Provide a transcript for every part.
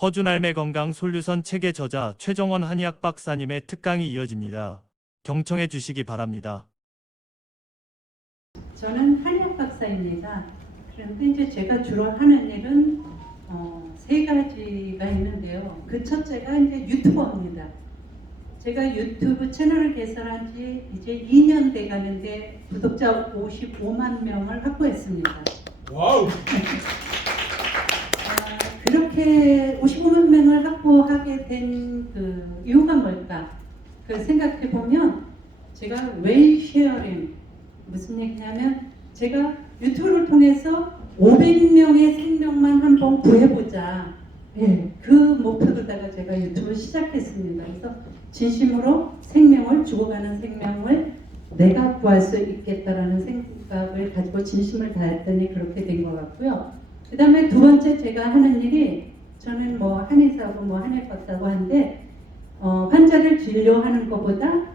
허준알매 건강 솔루션 책의 저자 최정원 한의학 박사님의 특강이 이어집니다. 경청해 주시기 바랍니다. 저는 한의학 박사입니다. 그런데 이제 제가 주로 하는 일은 세 가지가 있는데요. 그 첫째가 이제 유튜버입니다. 제가 유튜브 채널을 개설한 지 이제 2년 돼 가는데 구독자 55만 명을 확보했습니다. 와우! 그렇게 55만 명을 확보하게 된 그 이유가 뭘까? 그 생각해 보면 제가 웨이 쉐어링 무슨 얘기냐면 제가 유튜브를 통해서 500명의 생명만 한번 구해보자. 예, 그 목표로다가 제가 유튜브를 시작했습니다. 그래서 진심으로 생명을 죽어가는 생명을 내가 구할 수 있겠다라는 생각을 가지고 진심을 다했더니 그렇게 된 것 같고요. 그 다음에 두 번째 제가 하는 일이 저는 뭐 한의사고 뭐 한의학 박사고 한데 환자를 진료하는 것보다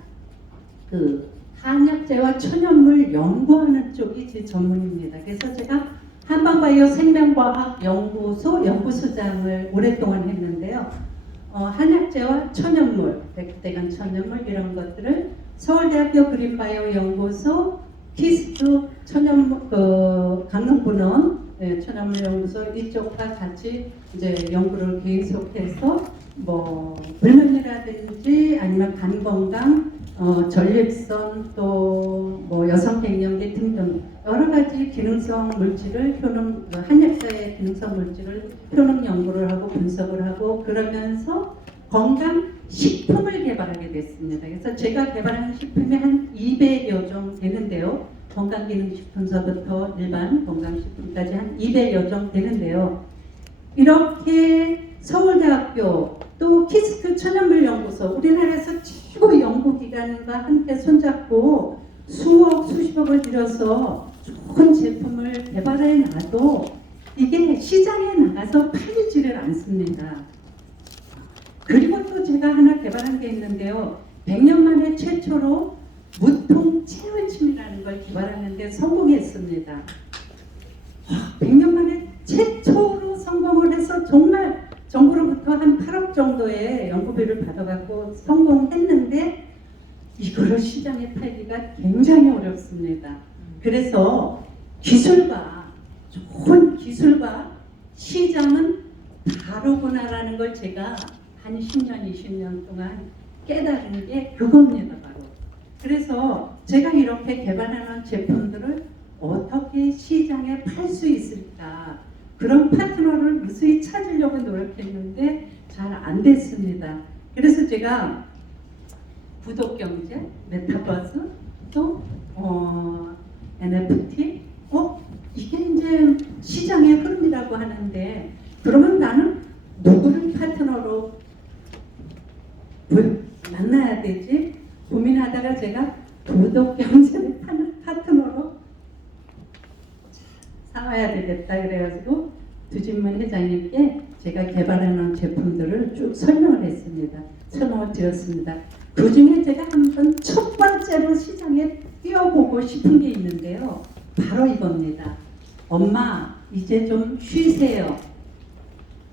그 한약재와 천연물 연구하는 쪽이 제 전문입니다. 그래서 제가 한방바이오 생명과학 연구소 연구소장을 오랫동안 했는데요. 한약재와 천연물, 백대간 천연물 이런 것들을 서울대학교 그린바이오 연구소 키스트 천연물 강릉분원 천연물 연구소 이쪽과 같이 이제 연구를 계속해서 뭐 불면이라든지 아니면 간 건강, 전립선 또 뭐 여성 갱년기 등등 여러 가지 기능성 물질을 효능 한약사의 기능성 물질을 효능 연구를 하고 분석을 하고 그러면서 건강 식품을 개발하게 됐습니다. 그래서 제가 개발한 식품이 한 200여 종 되는데요. 건강기능식품서부터 일반 건강식품까지 한 200여 종 되는데요. 이렇게 서울대학교 또 키스트 천연물연구소 우리나라에서 최고 연구기관과 함께 손잡고 수억 수십억을 들여서 좋은 제품을 개발해 놔도 이게 시장에 나가서 팔리지를 않습니다. 그리고 또 제가 하나 개발한 게 있는데요. 100년 만에 최초로 무통 체온침이라는 걸 개발하는데 성공했습니다. 100년 만에 최초로 성공을 해서 정말 정부로부터 한 8억 정도의 연구비를 받아갖고 성공했는데 이거를 시장에 팔기가 굉장히 어렵습니다. 그래서 기술과 좋은 기술과 시장은 다르구나라는 걸 제가 한 10년, 20년 동안 깨달은 게 그겁니다. 바로. 그래서 제가 이렇게 개발하는 제품들을 어떻게 시장에 팔 수 있을까 그런 파트너를 무수히 찾으려고 노력했는데 잘 안 됐습니다. 그래서 제가 구독경제, 메타버스, 또 NFT, 이게 이제 시장의 흐름이라고 하는데 그러면 나는 누구를 파트너로 만나야 되지? 고민하다가 제가 구독경제를 파트너로 사와야 되겠다 그래가지고 두진문 회장님께 제가 개발해놓은 제품들을 쭉 설명을 했습니다. 설명을 드렸습니다. 그 중에 제가 한번 첫 번째로 시장에 뛰어보고 싶은 게 있는데요. 바로 이겁니다. 엄마 이제 좀 쉬세요.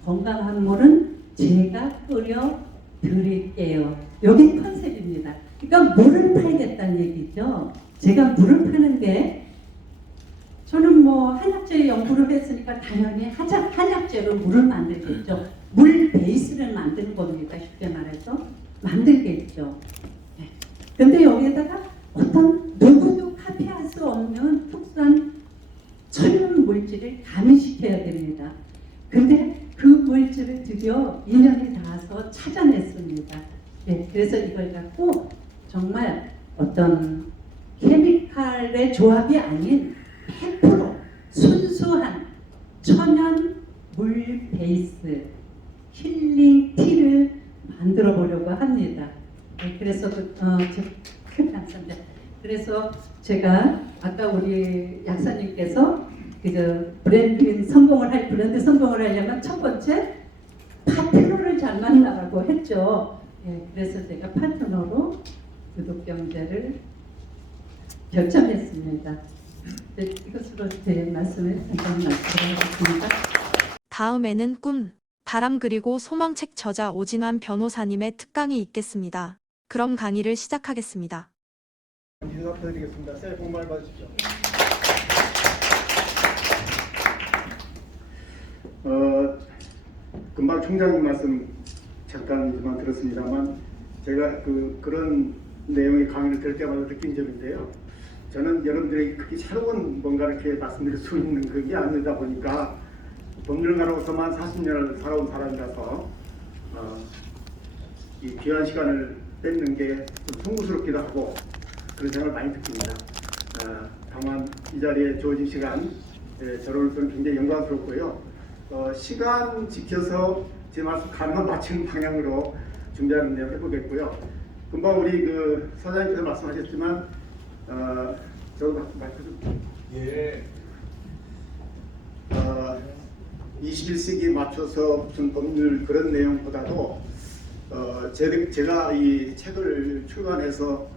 건강한 물은 제가 끓여 드릴게요. 여기 컨셉입니다. 그러니까 물을 팔겠다는 얘기죠. 제가 물을 파는데 저는 뭐 한약재 연구를 했으니까 당연히 한약재로 물을 만들겠죠. 물 베이스를 만드는 겁니다. 쉽게 말해서 만들겠죠. 그런데 여기에다가 어떤 누구도 카피할 수 없는 특수한 천연 물질을 가미시켜야 됩니다. 근데 그 물질을 드디어 2년이 닿아서 찾아냈습니다. 그래서 이걸 갖고 정말 어떤 케미칼의 조합이 아닌 100% 순수한 천연 물 베이스 힐링 티를 만들어 보려고 합니다. 그래서 감사합니다. 그래서 제가 아까 우리 약사님께서 브랜드 성공을 하려면 첫 번째 파트너를 잘 만나라고 했죠. 그래서 제가 파트너로 구독경제를 결정했습니다. 이것으로 제 말씀을 잠깐 마치도록 하겠습니다. 다음에는 꿈, 바람 그리고 소망책 저자 오진환 변호사님의 특강이 있겠습니다. 그럼 강의를 시작하겠습니다. 인사 부탁드리겠습니다. 새해 복 많이 받으십시오. 금방 총장님 말씀 잠깐이지만 들었습니다만 제가 그런 내용의 강의를 들을 때마다 느낀 점인데요. 저는 여러분들에게 그렇게 새로운 뭔가 이렇게 말씀드릴 수 있는 그게 아니다 보니까 법률가로서만 40년을 살아온 사람이라서 이 귀한 시간을 뺏는 게 좀 송구스럽기도 하고 그런 생각을 많이 느낍니다. 다만 이 자리에 주어진 시간 저로서는 굉장히 영광스럽고요. 시간 지켜서 제 말씀 가능한 맞추는 방향으로 준비하는 내용 해보겠고요. 금방 우리 그 사장님께서 말씀하셨지만 저도 말씀 좀. 예. 21세기에 맞춰서 무슨 법률 그런 내용보다도 제가 이 책을 출간해서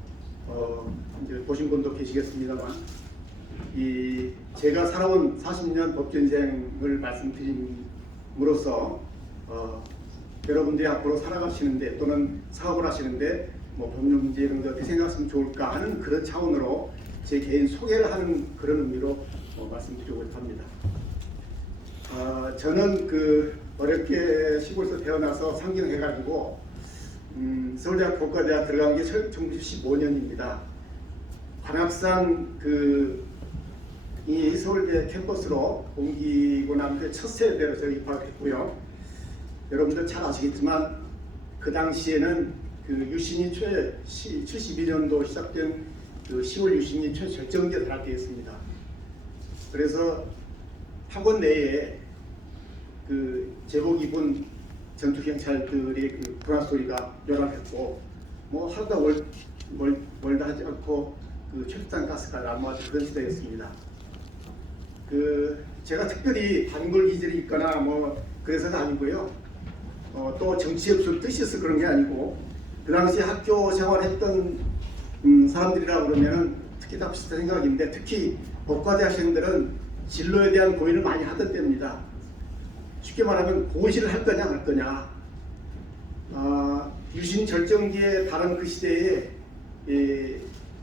이제 보신 분도 계시겠습니다만 제가 살아온 40년 법전생을 말씀드림으로써 여러분들이 앞으로 살아가시는데 또는 사업을 하시는데 뭐 법률 문제 이런 거 어떻게 생각하시면 좋을까 하는 그런 차원으로 제 개인 소개를 하는 그런 의미로 말씀드리고 합니다. 저는 어렵게 시골에서 태어나서 상경해가지고 서울대학 법과대학 들어간 게 1915년입니다. 관악산 이 서울대 캠퍼스로 옮기고 난 그 첫 세대로 제가 입학을 했고요. 여러분들 잘 아시겠지만 그 당시에는 유신이 72년도 시작된 10월 유신이 최절정기에 달할 때였습니다. 그래서 학원 내에 제복 입은 전투 경찰들의 불화 소리가 연합했고 뭐 하루가 멀다 하지 않고 철산 가스가 난무하던 그런 시대였습니다. 제가 특별히 단골 기질이 있거나 뭐 그래서는 아니고요. 또 정치에 무슨 뜻이 있어 그런 게 아니고 그 당시 학교 생활했던 사람들이라 그러면은 특히 다 비슷한 생각인데 특히 법과대 학생들은 진로에 대한 고민을 많이 하던 때입니다. 쉽게 말하면 고시를 할 거냐 말 거냐. 유신 절정기에 다른 그 시대에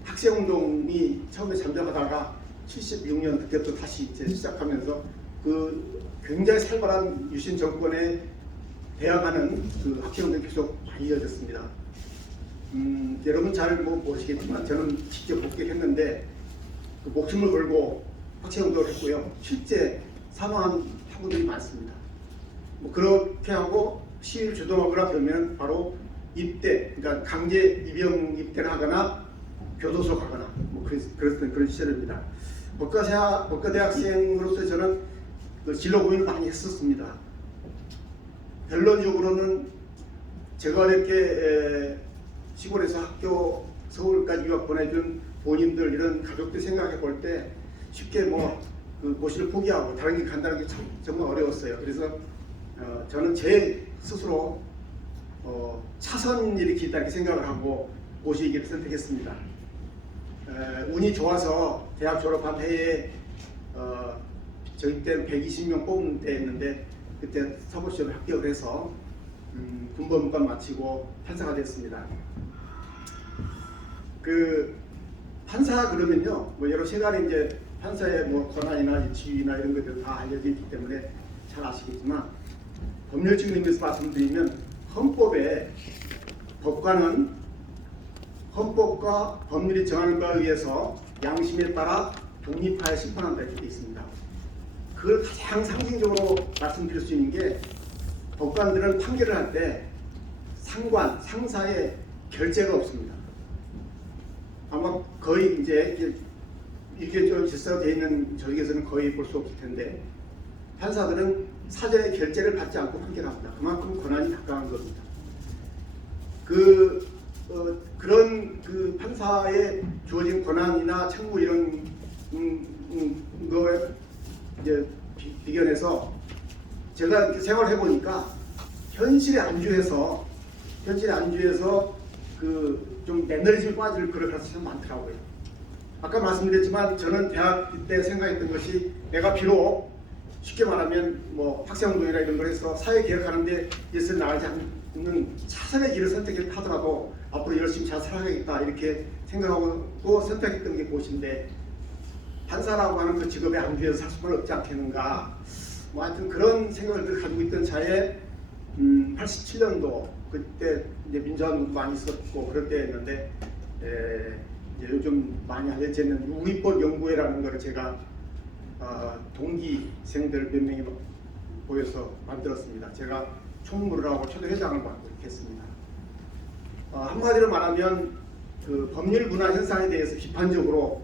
학생운동이 처음에 잠잠하다가 76년 그때부터 다시 이제 시작하면서 굉장히 살벌한 유신 정권에 대항하는 학생운동이 계속 많이 이어졌습니다. 여러분 잘 모르시겠지만 저는 직접 복귀했는데 목숨을 걸고 학생운동을 했고요. 실제 사망한 학우들이 많습니다. 그렇게 하고 시위를 주동하거나 그러면 바로 입대, 그러니까 강제 입영 입대를 하거나 교도소 가거나 그랬던 그런 시절입니다. 법과대학생으로서 저는 진로 고민을 많이 했었습니다. 결론적으로는 제가 이렇게 시골에서 학교 서울까지 유학 보내준 본인들 이런 가족들 생각해 볼 때 쉽게 고시를 포기하고 다른 길 간다는 게 참 정말 어려웠어요. 그래서 저는 제 스스로 차선 이렇게 있다 이렇게 생각을 하고 고시 길을 선택했습니다. 운이 좋아서 대학 졸업한 해에 저희 때는 120명 뽑는 때였는데 그때 사법시험에 합격을 해서 군법관 마치고 판사가 됐습니다. 판사 그러면요, 여러 세간에 이제 판사의 권한이나 지위나 이런 것들 다 알려져 있기 때문에 잘 아시겠지만 법률적인 의미에서 말씀드리면 헌법에 법관은 헌법과 법률이 정하는 바에 의해서 양심에 따라 독립하여 심판한다 이렇게 되어 있습니다. 그걸 가장 상징적으로 말씀드릴 수 있는 게 법관들은 판결을 할 때 상사의 결재가 없습니다. 아마 거의 이제 이게 좀 질서가 되어 있는 저기에서는 거의 볼 수 없을 텐데 판사들은 사전에 결재를 받지 않고 판결합니다. 그만큼 권한이 가까운 겁니다. 그런 판사의 주어진 권한이나 책무 이런 거에 이제 비견해서 제가 이렇게 생활해 보니까 현실에 안주해서 좀 매너리즘에 빠질 그런 가수가 많더라고요. 아까 말씀드렸지만 저는 대학 때 생각했던 것이 내가 비록 쉽게 말하면 뭐 학생운동이나 이런 걸 해서 사회 개혁하는데 일선 나가지 않는 차선의 길을 선택하더라도 앞으로 열심히 잘 살아야겠다 이렇게 생각하고 또 선택했던 게 그것인데 판사라고 하는 그 직업에 안주해서 살 수는 없지 않겠는가. 뭐 하여튼 그런 생각을 가지고 있던 차에 87년도 그때 이제 민주화운동도 많이 있었고 그럴 때였는데 이제 요즘 많이 알려지는 우리법 연구회라는 거를 제가 동기생들 몇 명이 모여서 만들었습니다. 제가 총무를 하고 초대 회장을 맡고 있겠습니다. 한마디로 말하면 그 법률 문화 현상에 대해서 비판적으로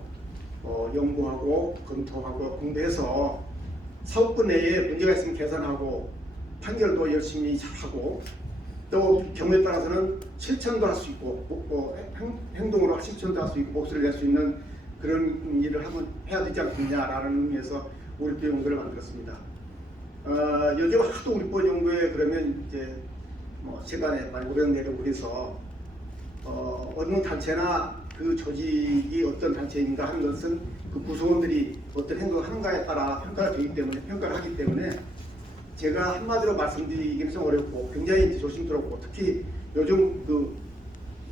연구하고 검토하고 공부해서 사업부 내에 문제가 있으면 개선하고 판결도 열심히 잘하고 또 경우에 따라서는 실천도 할 수 있고 행동으로 실천도 할 수 있고 목소리를 낼 수 있는 그런 일을 해야 되지 않겠냐라는 의미에서 우리법 연구를 만들었습니다. 요즘 하도 우리법 연구에 그러면 이제 뭐 시간에 많이 오르내리고 그래서 어느 단체나 그 조직이 어떤 단체인가 하는 것은 그 구성원들이 어떤 행동을 하는가에 따라 평가를 하기 때문에 제가 한마디로 말씀드리기는 좀 어렵고 굉장히 조심스럽고 특히 요즘 그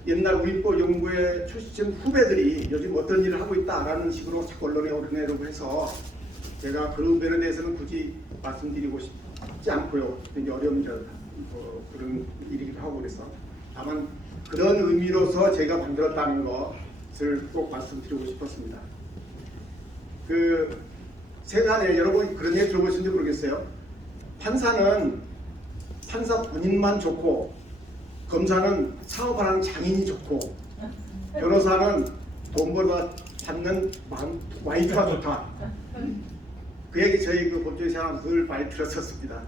옛날 우리법 연구에 출신 후배들이 요즘 어떤 일을 하고 있다라는 식으로 자꾸 언론에 오르내려고 해서 제가 그 부분에 대해서는 굳이 말씀드리고 싶지 않고요. 굉장히 어려운 그런 일이기도 하고 그래서 다만 그런 의미로서 제가 만들었다는 것을 꼭 말씀드리고 싶었습니다. 그 세간에 여러분 그런 얘기 들어보신지 모르겠어요. 판사는 판사 본인만 좋고 검사는 사업하는 장인이 좋고 변호사는 돈 벌어 받는 와이프가 좋다. 그 얘기 저희 그 법조에서 늘 많이 들었었습니다.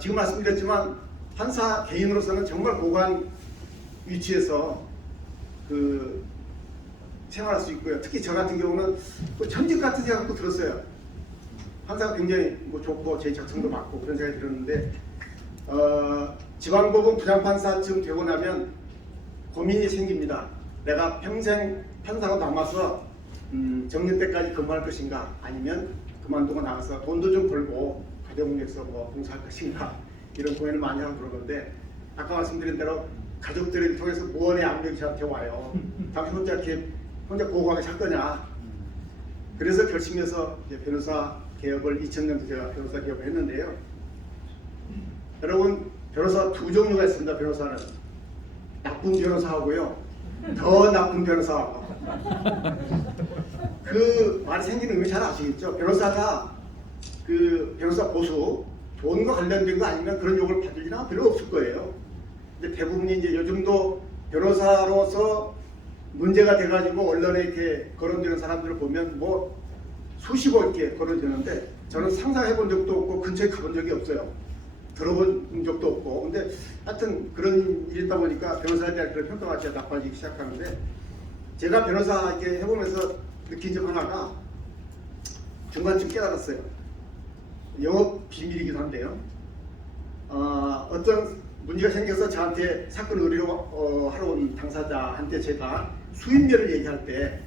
지금 말씀드렸지만 판사 개인으로서는 정말 고관 위치에서 그 생활할 수 있고요. 특히 저 같은 경우는 그 천직 같은 생각도 들었어요. 판사가 굉장히 뭐 좋고 제 적성도 맞고 그런 생각이 들었는데 지방법원 부장판사쯤 되고 나면 고민이 생깁니다. 내가 평생 판사로 남아서 정년 때까지 근무할 것인가 아니면 그만두고 나가서 돈도 좀 벌고 가정을 위해서 뭐 봉사할 것인가 이런 고민을 많이 하고 그러는데 아까 말씀드린 대로 가족들을 통해서 무언의 압력이 저한테 와요. 당신 혼자 고고하게 살 거냐. 그래서 결심해서 이제 변호사 개업을 2000년도 제가 변호사 개업을 했는데요. 여러분 변호사 두 종류가 있습니다. 변호사는 나쁜 변호사하고요. 더 나쁜 변호사하고. 그 말이 생기는 의미 잘 아시겠죠? 변호사가 그 변호사 보수 돈과 관련된 거 아니면 그런 욕을 받을 일은 별로 없을 거예요. 근데 대부분이 이제 요즘도 변호사로서 문제가 돼가지고 언론에 이렇게 거론되는 사람들을 보면 뭐 수십억 이렇게 거론되는데 저는 상상해본 적도 없고 근처에 가본 적이 없어요. 들어본 적도 없고. 근데 하여튼 그런 일이 있다 보니까 변호사에 대한 그런 평가가 진짜 나빠지기 시작하는데 제가 변호사 이렇게 해보면서 느낀 점 하나가 중간쯤 깨달았어요. 영업 비밀이기도 한데요. 어떤 문제가 생겨서 저한테 사건 의뢰로 하러 온 당사자한테 제가 수임료를 얘기할 때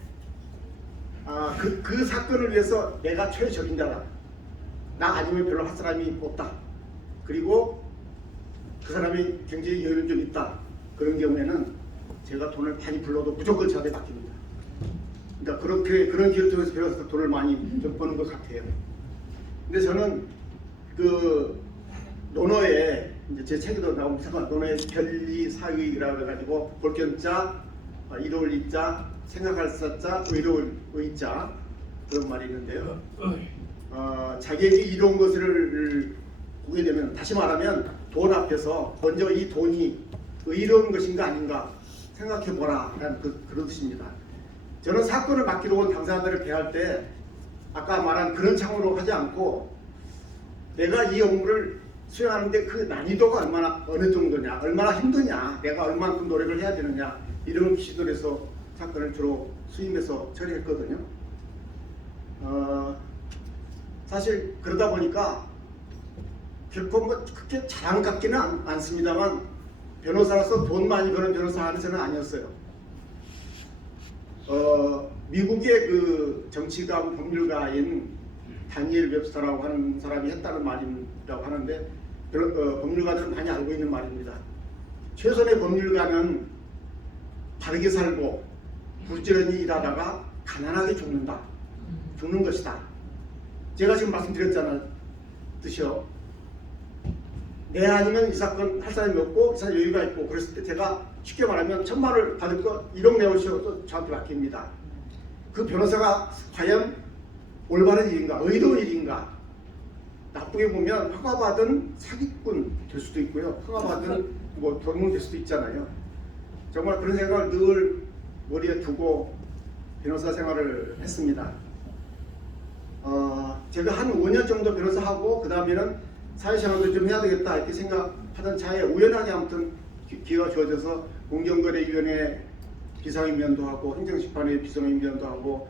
그 사건을 위해서 내가 최적임자다. 나 아니면 별로 할 사람이 없다. 그리고 그 사람이 굉장히 여유는 좀 있다. 그런 경우에는 제가 돈을 많이 불러도 무조건 저한테 맡깁니다. 그러니까 그런 길을 통해서 배워서 돈을 많이 좀 버는 것 같아요. 근데 저는 그 논어에 이제 제 책에도 나옵니다. 논어에 별리 사의라고 해가지고 볼견자, 이로울 이자, 생각할 사자, 의로울 의자 그런 말이 있는데요. 자기에게 이로운 것을 보게 되면 다시 말하면 돈 앞에서 먼저 이 돈이 의로운 것인가 아닌가 생각해보라 라는 그런 뜻입니다. 저는 사건을 맡기러 온 당사자들을 대할 때 아까 말한 그런 차원으로 하지 않고 내가 이 업무를 수행하는데 그 난이도가 어느 정도냐, 얼마나 힘드냐, 내가 얼마만큼 노력을 해야 되느냐 이런 기준으로 해서 사건을 주로 수임해서 처리했거든요. 사실 그러다 보니까 결코 뭐 그렇게 자랑 같기는 않습니다만 변호사로서 돈 많이 버는 변호사 하는 저는 아니었어요. 미국의 그 정치가 법률가인 다니엘 웹스터라고 하는 사람이 했다는 말이라고 하는데 법률가들은 많이 알고 있는 말입니다. 최선의 법률가는 바르게 살고 부지런히 일하다가 가난하게 죽는 것이다. 제가 지금 말씀드렸잖아요. 뜻이요. 내 아니면 이 사건 할 사람이 없고 이 사람이 여유가 있고 그랬을 때 제가 쉽게 말하면 1,000만원을 받을 거 1억 내오시오 저한테 맡깁니다. 그 변호사가 과연 올바른 일인가 의로운 일인가, 나쁘게 보면 허가받은 사기꾼 될 수도 있고요. 허가받은 뭐 도둑 될 수도 있잖아요. 정말 그런 생각을 늘 머리에 두고 변호사 생활을 했습니다. 제가 한 5년 정도 변호사하고 그 다음에는 사회생활도 좀 해야 되겠다 이렇게 생각하던 차에 우연하게 아무튼 기회가 주어져서 공정거래위원회 비상임위원도 하고 행정심판회 비상임위원도 하고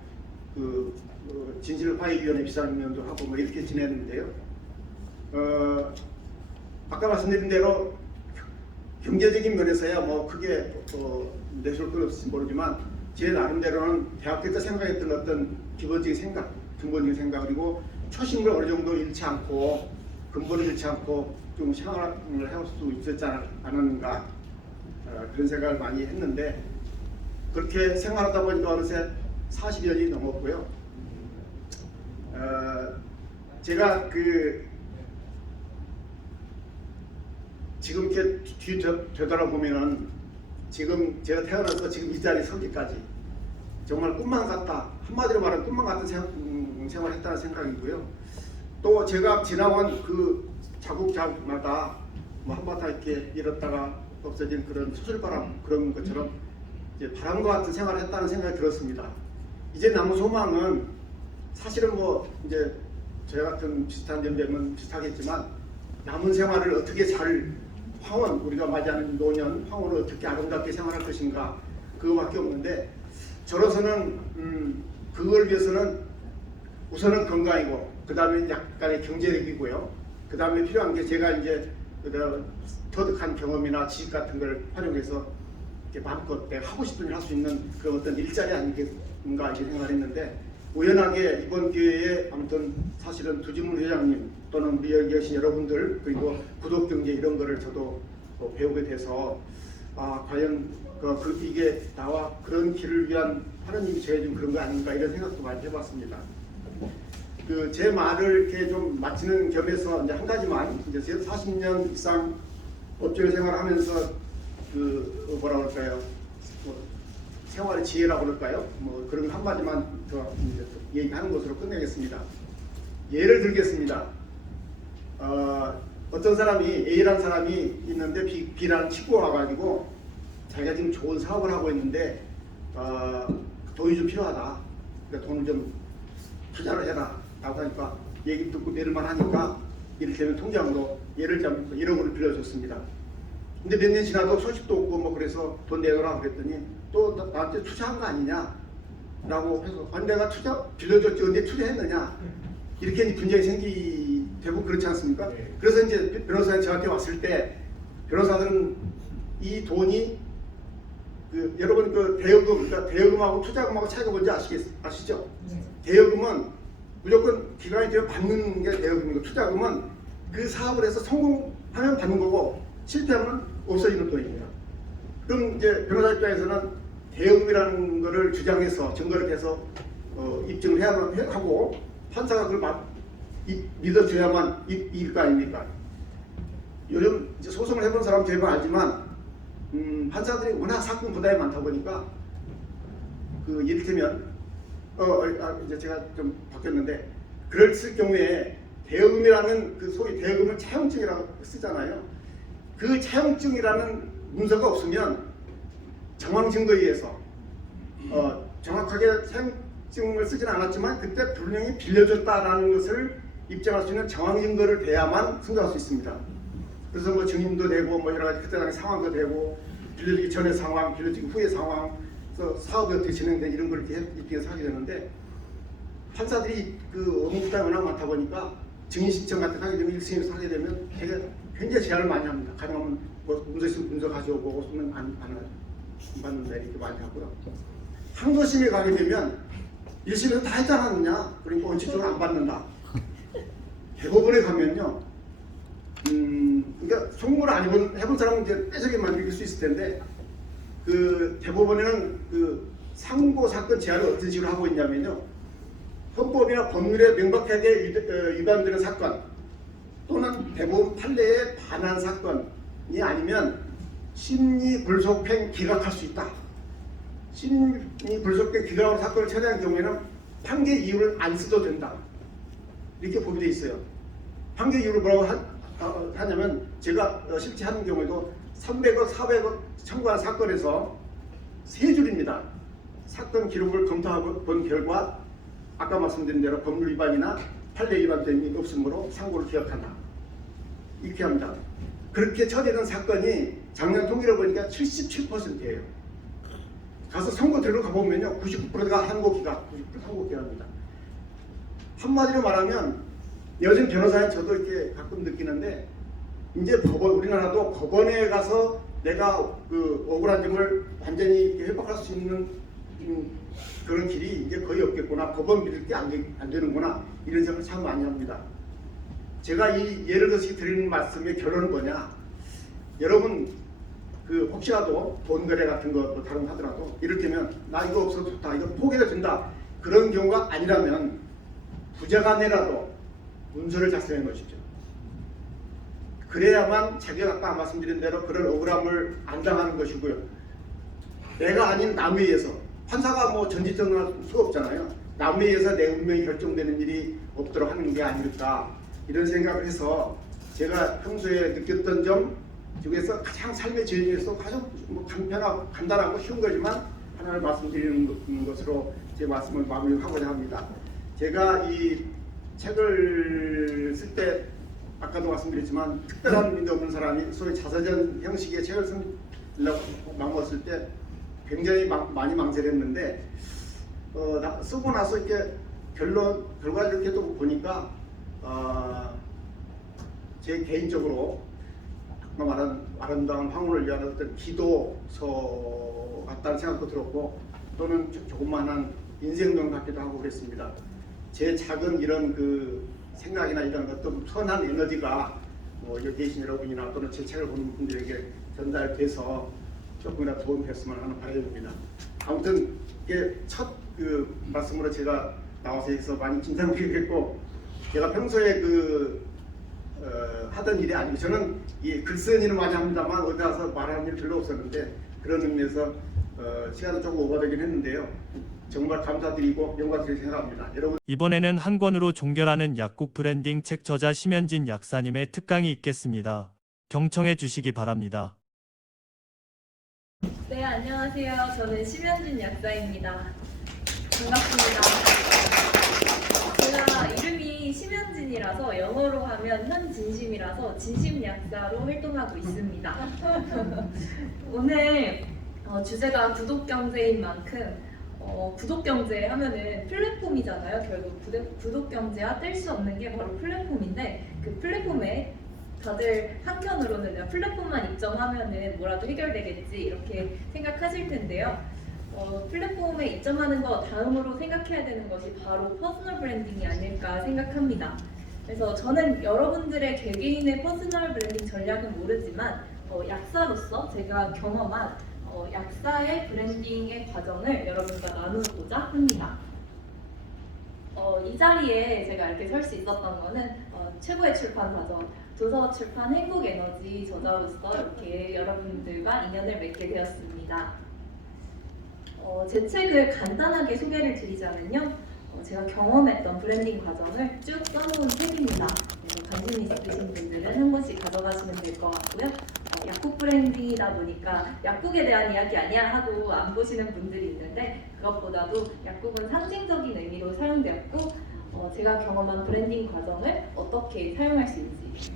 진실화해위원회 비상임위원도 하고 뭐 이렇게 지냈는데요. 아까 말씀드린 대로 경제적인 면에서야 뭐 크게 내세울 건 없을지 모르지만 제 나름대로는 대학교 때 생각했던 어떤 기본적인 생각, 근본적인 생각, 그리고 초심을 어느 정도 잃지 않고 근본을 잃지 않고 좀 생활을 해올 수 있었지 않았는가 그런 생각을 많이 했는데, 그렇게 생활하다 보니까 어느새 40년이 넘었고요. 제가 지금 이렇게 뒤 되돌아보면은 지금 제가 태어나서 지금 이 자리에 서기까지 정말 꿈만 같다, 한마디로 말하면 꿈만 같은 생활을 했다는 생각이고요. 또 제가 지나온 그 자국자국마다 뭐 한바탕 이렇게 잃었다가 없어진 그런 수술바람 그런 것처럼 이제 바람과 같은 생활을 했다는 생각이 들었습니다. 이제 남은 소망은 사실은 뭐 이제 저희 같은 비슷한 연배면 비슷하겠지만 남은 생활을 어떻게 잘 황혼, 우리가 맞이하는 노년 황혼을 어떻게 아름답게 생활할 것인가, 그거밖에 없는데 저로서는 그걸 위해서는 우선은 건강이고 그 다음에 약간의 경제력이고요. 그 다음에 필요한 게 제가 이제 터득한 경험이나 지식 같은 걸 활용해서 이렇게 마음껏 내가 하고 싶은 일 할 수 있는 그런 어떤 일자리 아니겠는가 이렇게 생각을 했는데, 우연하게 이번 기회에 아무튼 사실은 두지문 회장님 또는 우리 여기 계신 여러분들 그리고 구독경제 이런 거를 저도 배우게 돼서 과연 이게 나와 그런 길을 위한 하나님이 정해준 그런 거 아닌가 이런 생각도 많이 해봤습니다. 제 말을 이렇게 좀 마치는 겸해서 이제 한 가지만, 이제 40년 이상 법조계 생활하면서 뭐라 그럴까요? 생활의 지혜라고 그럴까요? 뭐 그런 한마디만 더 얘기하는 것으로 끝내겠습니다. 예를 들겠습니다. 어떤 사람이 A라는 사람이 있는데 B라는 친구가 와가지고 자기가 지금 좋은 사업을 하고 있는데 돈이 좀 필요하다, 그러니까 돈을 좀 투자를 해라 라고 하니까 얘기 듣고 내릴만 하니까 이를테면 통장으로 예를 들면 1억 원을 빌려줬습니다. 근데 몇 년 지나도 소식도 없고 뭐 그래서 돈 내놓으라 그랬더니 또 나한테 투자한 거 아니냐 라고 해서, 아니 내가 빌려줬지 언제 투자했느냐 이렇게 분쟁이 되고 그렇지 않습니까? 그래서 이제 변호사님 저한테 왔을 때, 변호사들은 이 돈이 여러분 대여금, 그러니까 대여금하고 투자금하고 차이가 뭔지 아시죠? 대여금은 무조건 기간이 되면 받는 게 대여금이고, 투자금은 그 사업을 해서 성공하면 받는 거고 실패하면 없어지는 돈입니다. 그럼 이제 변호사 입장에서는 대여금이라는 거를 주장해서 증거를 해서 입증을 해야 하고, 판사가 그걸 믿어줘야만 이길 거 아닙니까? 요즘 이제 소송을 해본 사람 대부분 알지만 판사들이 워낙 사건 부담이 많다 보니까 이를테면 이제 제가 좀 바뀌었는데, 그랬을 경우에 대여금이라는 소위 대여금을 차용증이라고 쓰잖아요. 그 차용증이라는 문서가 없으면 정황 증거에 의해서 정확하게 차용증을 쓰지는 않았지만 그때 분명히 빌려줬다라는 것을 입증할 수 있는 정황 증거를 대야만 승소할 수 있습니다. 그래서 뭐 증인도 되고 뭐 여러 가지 그때 당시 상황도 되고, 빌려주기 전의 상황, 빌려주기 후의 상황, 그래서 사업이 어떻게 진행된 이런 걸 이렇게 입증해서 하게 되는데, 판사들이 업무 부담이 워낙 많다 보니까 증인 신청 같은 거 하게 되면 1심에서 하게 되면 되게 굉장히 제한을 많이 합니다. 가능하면 뭐 문서 있으면 문서 가져오고 없으면 안 받는다 이렇게 많이 하고요. 항소심에 가게 되면 1심에서 다 했지 않았느냐, 그러니까 원칙적으로 안 받는다 대법원에 가면요, 그러니까 송무를 안 해본 사람은 이제 떼적에만 느낄 수 있을 텐데, 그 대법원에는 그 상고 사건 제한을 어떤 식으로 하고 있냐면요, 헌법이나 법률에 명백하게 위반되는 사건 또는 대법원 판례에 반한 사건이 아니면 심리 불속행 기각할 수 있다. 심리 불속행 기각하는 사건을 처리한 경우에는 판결 이유를 안 써도 된다. 이렇게 보기돼 있어요. 판결 이유를 뭐라고 하냐면, 제가 실제 하는 경우에도 300억, 400억 청구한 사건에서 3줄입니다. 사건 기록을 검토하고 본 결과 아까 말씀드린 대로 법률 위반이나 판례 위반 등이 없으므로 상고를 기각한다. 이렇게 합니다. 그렇게 처리된 사건이 작년 통계를 보니까 77%예요. 가서 선고 들어가 보면요, 99%가 항고 기각, 90% 항고 기각입니다. 한마디로 말하면 여전 변호사인 저도 이렇게 가끔 느끼는데, 이제 법원, 우리나라도 법원에 가서 내가 그 억울한 점을 완전히 회복할 수 있는 그런 길이 이제 거의 없겠구나. 법원 믿을 게 안 되는구나. 이런 생각을 참 많이 합니다. 제가 이 예를 들어서 드리는 말씀의 결론은 뭐냐? 여러분 그 혹시라도 돈 거래 같은 거 다른 거 하더라도 이를테면 나 이거 없어도 좋다, 이거 포기해도 된다, 그런 경우가 아니라면 부자가 내라도 문서를 작성해 놓으십시오. 그래야만 자기가 아까 말씀드린 대로 그런 억울함을 안 당하는 것이고요. 내가 아닌 남에 의해서, 판사가 뭐 전지전능할 수가 없잖아요. 남에 의해서 내 운명이 결정되는 일이 없도록 하는 게 아닐까, 이런 생각을 해서 제가 평소에 느꼈던 점 중에서 가장 삶의 제일에서 가장 뭐 간단하고 쉬운 거지만 하나를 말씀드리는 것으로 제 말씀을 마무리하고자 합니다. 제가 이 책을 쓸 때 아까도 말씀드렸지만 특별한 의미 없는 사람이 소위 자서전 형식의 책을 쓰려고 마음먹었을 때 굉장히 많이 망설였는데, 쓰고 나서 이렇게 결과를 이렇게 또 보니까 제 개인적으로 아까 말한 아름다운 황혼을 위한 어떤 기도서 같다는 생각도 들었고, 또는 조그마한 인생론 같기도 하고 그랬습니다. 제 작은 이런 그 생각이나 이런 어떤 선한 에너지가 뭐 여기 계신 여러분이나 또는 제 책을 보는 분들에게 전달돼서 조금이라도 도움이 됐으면 하는 바람입니다. 아무튼 이게 첫 그 말씀으로 제가 나와서 해서 많이 긴장되겠고, 제가 평소에 하던 일이 아니고, 저는 이 글 쓰는 일을 많이 합니다만 어디 가서 말하는 일 별로 없었는데, 그런 의미에서 시간은 조금 오버되긴 했는데요. 정말 감사드리고 영광스럽게 생각합니다. 여러분, 이번에는 한 권으로 종결하는 약국 브랜딩 책 저자 심현진 약사님의 특강이 있겠습니다. 경청해 주시기 바랍니다. 네, 안녕하세요. 저는 심현진 약사입니다. 반갑습니다. 제가 이름이 심현진이라서 영어로 하면 현진심이라서 진심약사로 활동하고 있습니다. 오늘 주제가 구독경제인 만큼 구독경제 하면은 플랫폼이잖아요. 결국 구독경제와 뗄 수 없는 게 바로 플랫폼인데, 그 플랫폼에 다들 한켠으로는 내가 플랫폼만 입점하면은 뭐라도 해결되겠지 이렇게 생각하실 텐데요. 플랫폼에 입점하는 거 다음으로 생각해야 되는 것이 바로 퍼스널 브랜딩이 아닐까 생각합니다. 그래서 저는 여러분들의 개개인의 퍼스널 브랜딩 전략은 모르지만 약사로서 제가 경험한 약사의 브랜딩의 과정을 여러분과 나누고자 합니다. 이 자리에 제가 이렇게 설 수 있었던 거는 최고의 출판사죠. 도서출판 행복에너지 저자로서 이렇게 여러분들과 인연을 맺게 되었습니다. 제 책을 간단하게 소개를 드리자면요. 제가 경험했던 브랜딩 과정을 쭉 써놓은 책입니다. 그래서 관심 있으신 분들은 한 권씩 가져가시면 될 것 같고요. 약국 브랜딩이다 보니까 약국에 대한 이야기 아니야 하고 안 보시는 분들이 있는데, 그것보다도 약국은 상징적인 의미로 사용되었고, 제가 경험한 브랜딩 과정을 어떻게 사용할 수 있는지,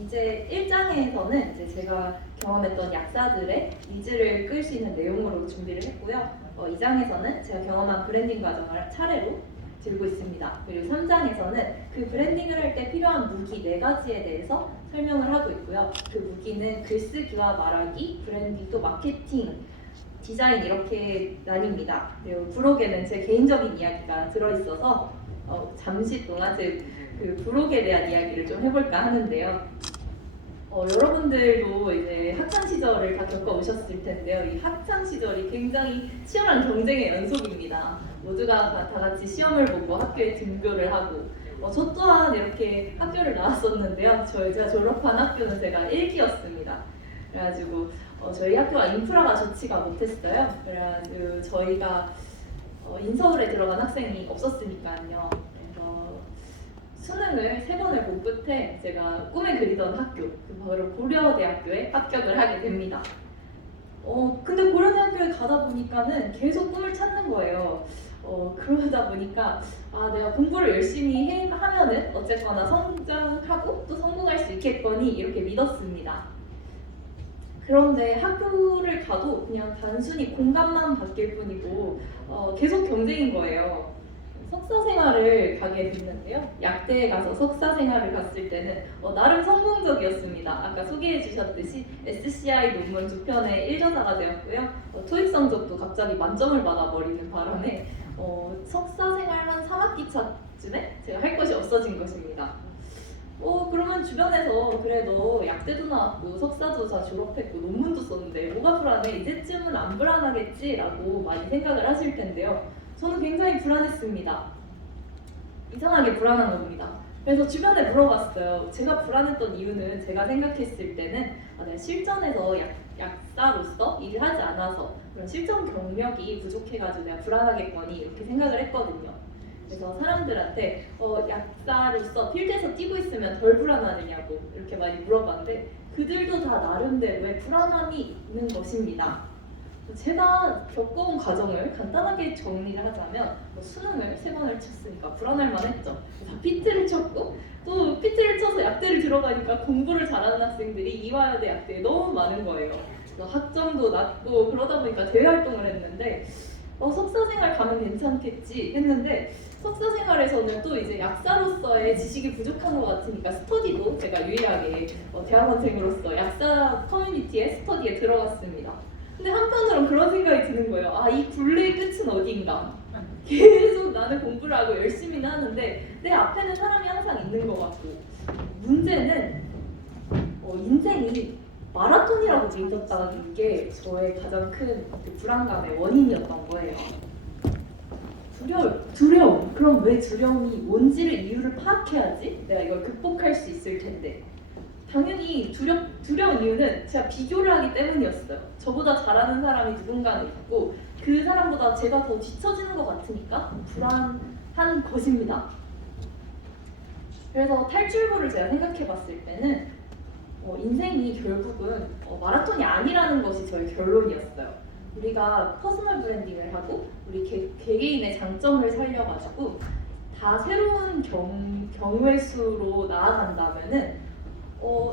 이제 1장에서는 이제 제가 경험했던 약사들의 니즈를 끌 수 있는 내용으로 준비를 했고요. 2장에서는 제가 경험한 브랜딩 과정을 차례로 들고 있습니다. 그리고 3장에서는 그 브랜딩을 할 때 필요한 무기 4가지에 대해서 설명을 하고 있고요. 그 무기는 글쓰기와 말하기, 브랜딩, 또 마케팅, 디자인 이렇게 나뉩니다. 그리고 블록에는 제 개인적인 이야기가 들어있어서 잠시 동안 제 그 부록에 대한 이야기를 좀 해볼까 하는데요. 여러분들도 이제 학창 시절을 다 겪어오셨을 텐데요. 이 학창 시절이 굉장히 치열한 경쟁의 연속입니다. 모두가 다 같이 시험을 보고 학교에 등교를 하고, 저 또한 이렇게 학교를 나왔었는데요. 제가 졸업한 학교는 제가 1기였습니다. 그래가지고 저희 학교가 인프라가 좋지가 못했어요. 그래가지고 저희가 인서울에 들어간 학생이 없었으니까요. 그래서 수능을 3번을 본 끝에 제가 꿈에 그리던 학교, 바로 고려대학교에 합격을 하게 됩니다. 근데 고려대학교에 가다 보니까는 계속 꿈을 찾는 거예요. 그러다 보니까 내가 공부를 열심히 하면은 어쨌거나 성장하고 또 성공할 수 있겠거니 이렇게 믿었습니다. 그런데 학교를 가도 그냥 단순히 공간만 바뀔 뿐이고 계속 경쟁인 거예요. 석사 생활을 가게 됐는데요. 약대에 가서 석사 생활을 갔을 때는 나름 성공적이었습니다. 아까 소개해 주셨듯이 SCI 논문 2편의 1저자가 되었고요. 토익 성적도 갑자기 만점을 받아버리는 바람에 석사 생활 한 3학기 차쯤에 제가 할 것이 없어진 것입니다. 그러면 주변에서 그래 너 약대도 나왔고 석사도 다 졸업했고 논문도 썼는데 뭐가 불안해? 이제쯤은 안 불안하겠지라고 많이 생각을 하실 텐데요. 저는 굉장히 불안했습니다. 이상하게 불안한 겁니다. 그래서 주변에 물어봤어요. 제가 불안했던 이유는 제가 생각했을 때는 내가 실전에서 약사로서 일을 하지 않아서 그런 실전 경력이 부족해가지고 내가 불안하겠거니 이렇게 생각을 했거든요. 그래서 사람들한테 약사로서 필드에서 뛰고 있으면 덜 불안하느냐고 이렇게 많이 물어봤는데 그들도 다 나름대로의 불안함이 있는 것입니다. 제가 겪어온 과정을 간단하게 정리를 하자면 수능을 3번을 쳤으니까 불안할 만했죠. PT를 쳤고 또 PT를 쳐서 약대를 들어가니까 공부를 잘하는 학생들이 이화여대 약대에 너무 많은 거예요. 학점도 낮고 그러다 보니까 대외 활동을 했는데 석사 생활 가면 괜찮겠지 했는데 석사 생활에서는 또 이제 약사로서의 지식이 부족한 것 같으니까 스터디도 제가 유일하게 대학원생으로서 약사 커뮤니티의 스터디에 들어갔습니다. 근데 한편으로는 그런 생각이 드는 거예요. 이 굴레의 끝은 어딘가? 계속 나는 공부를 하고 열심히는 하는데 내 앞에는 사람이 항상 있는 것 같고 문제는 인생이 마라톤이라고 믿었다는 게 저의 가장 큰 불안감의 원인이었던 거예요. 두려움. 그럼 왜 두려움이 뭔지를 이유를 파악해야지 내가 이걸 극복할 수 있을 텐데 당연히 두려운 이유는 제가 비교를 하기 때문이었어요. 저보다 잘하는 사람이 누군가는 있고 그 사람보다 제가 더 뒤처지는 것 같으니까 불안한 것입니다. 그래서 탈출구를 제가 생각해 봤을 때는 인생이 결국은 마라톤이 아니라는 것이 저의 결론이었어요. 우리가 퍼스널 브랜딩을 하고 우리 개개인의 장점을 살려가지고 다 새로운 경우의 수로 나아간다면은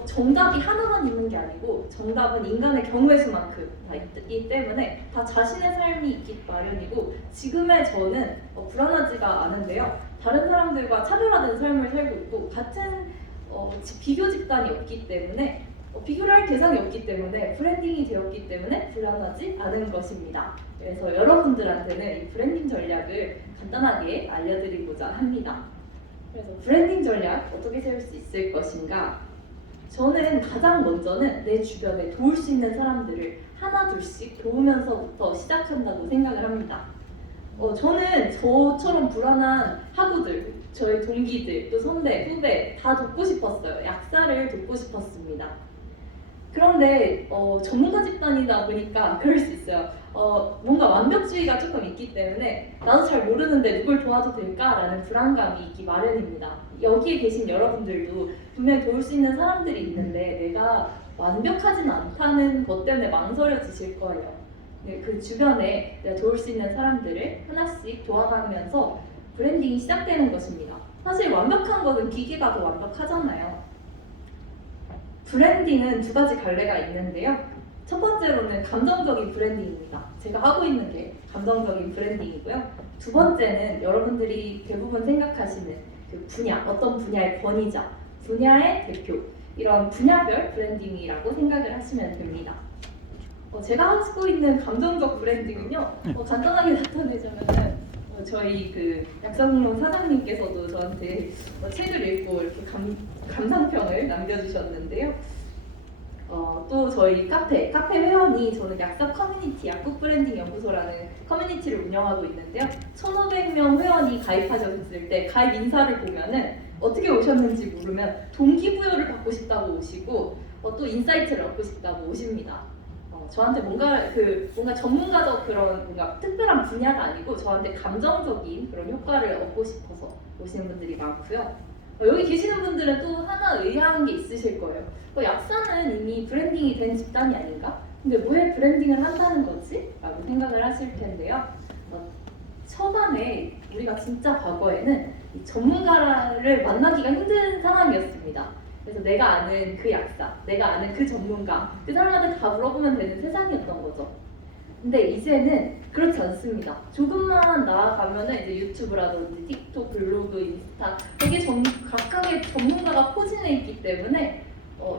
정답이 하나만 있는 게 아니고 정답은 인간의 경우의 수만큼 다 있기 때문에 다 자신의 삶이 있기 마련이고 지금의 저는 불안하지가 않은데요. 다른 사람들과 차별화된 삶을 살고 있고 같은 비교 집단이 없기 때문에 비교를 할 대상이 없기 때문에 브랜딩이 되었기 때문에 불안하지 않은 것입니다. 그래서 여러분들한테는 이 브랜딩 전략을 간단하게 알려드리고자 합니다. 그래서 브랜딩 전략 어떻게 세울 수 있을 것인가? 저는 가장 먼저는 내 주변에 도울 수 있는 사람들을 하나 둘씩 도우면서부터 시작한다고 생각을 합니다. 저는 저처럼 불안한 학우들, 저희 동기들, 또 선배, 후배 다 돕고 싶었어요. 약사를 돕고 싶었습니다. 그런데 전문가 집단이다 보니까 그럴 수 있어요. 뭔가 완벽주의가 조금 있기 때문에 나도 잘 모르는데 누굴 도와도 될까라는 불안감이 있기 마련입니다. 여기에 계신 여러분들도 분명히 도울 수 있는 사람들이 있는데 내가 완벽하진 않다는 것 때문에 망설여지실 거예요. 그 주변에 내가 도울 수 있는 사람들을 하나씩 도와가면서 브랜딩이 시작되는 것입니다. 사실 완벽한 것은 기계가 더 완벽하잖아요. 브랜딩은 2가지 갈래가 있는데요. 첫 번째로는 감정적인 브랜딩입니다. 제가 하고 있는 게 감정적인 브랜딩이고요. 2번째는 여러분들이 대부분 생각하시는 그 분야, 어떤 분야의 권위자, 분야의 대표, 이런 분야별 브랜딩이라고 생각을 하시면 됩니다. 제가 하고 있는 감정적 브랜딩은요, 간단하게 나타내자면은 저희 그 약사공론 사장님께서도 저한테 책을 읽고 이렇게 감상평을 남겨주셨는데요. 또 저희 카페 회원이 저는 약사 커뮤니티 약국 브랜딩 연구소라는 커뮤니티를 운영하고 있는데요. 1,500명 회원이 가입하셨을 때 가입 인사를 보면은 어떻게 오셨는지 모르면 동기부여를 받고 싶다고 오시고 또 인사이트를 얻고 싶다고 오십니다. 저한테 뭔가 전문가적 그런 뭔가 특별한 분야가 아니고 저한테 감정적인 그런 효과를 얻고 싶어서 오시는 분들이 많고요. 여기 계시는 분들은 또 하나 의아한 게 있으실 거예요. 약사는 이미 브랜딩이 된 집단이 아닌가? 근데 왜 브랜딩을 한다는 거지? 라고 생각을 하실 텐데요. 초반에 우리가 진짜 과거에는 이 전문가를 만나기가 힘든 상황이었습니다. 그래서 내가 아는 그 약사, 내가 아는 그 전문가, 그 사람한테 다 물어보면 되는 세상이었던 거죠. 근데 이제는 그렇지 않습니다. 조금만 나아가면은 이제 유튜브라든지 틱톡, 블로그, 인스타 되게 각각의 전문가가 포진해 있기 때문에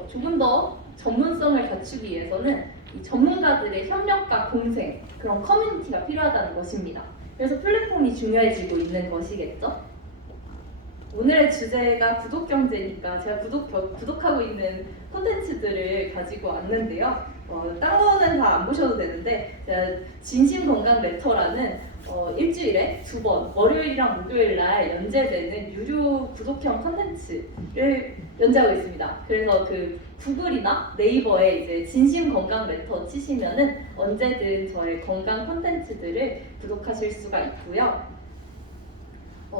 조금 더 전문성을 갖추기 위해서는 이 전문가들의 협력과 공생, 그런 커뮤니티가 필요하다는 것입니다. 그래서 플랫폼이 중요해지고 있는 것이겠죠. 오늘의 주제가 구독경제니까 제가 구독하고 있는 콘텐츠들을 가지고 왔는데요. 딴 거는 다 안 보셔도 되는데 제가 진심건강 레터라는 일주일에 2번 월요일이랑 목요일날 연재되는 유료 구독형 콘텐츠를 연재하고 있습니다. 그래서 그 구글이나 네이버에 이제 진심건강 레터 치시면은 언제든 저의 건강 콘텐츠들을 구독하실 수가 있고요.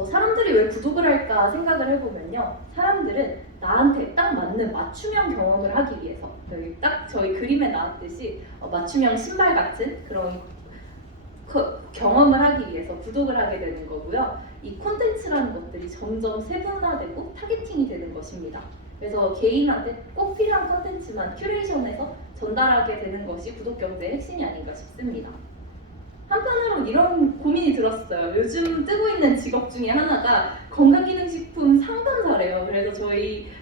사람들이 왜 구독을 할까 생각을 해보면요. 사람들은 나한테 딱 맞는 맞춤형 경험을 하기 위해서 여기 딱 저희 그림에 나왔듯이 맞춤형 신발 같은 그런 경험을 하기 위해서 구독을 하게 되는 거고요. 이 콘텐츠라는 것들이 점점 세분화되고 타겟팅이 되는 것입니다. 그래서 개인한테 꼭 필요한 콘텐츠만 큐레이션해서 전달하게 되는 것이 구독 경제의 핵심이 아닌가 싶습니다. 한편으로는 이런 고민이 들었어요. 요즘 뜨고 있는 직업 중에 하나가 건강기능식품 상담사래요. 그래서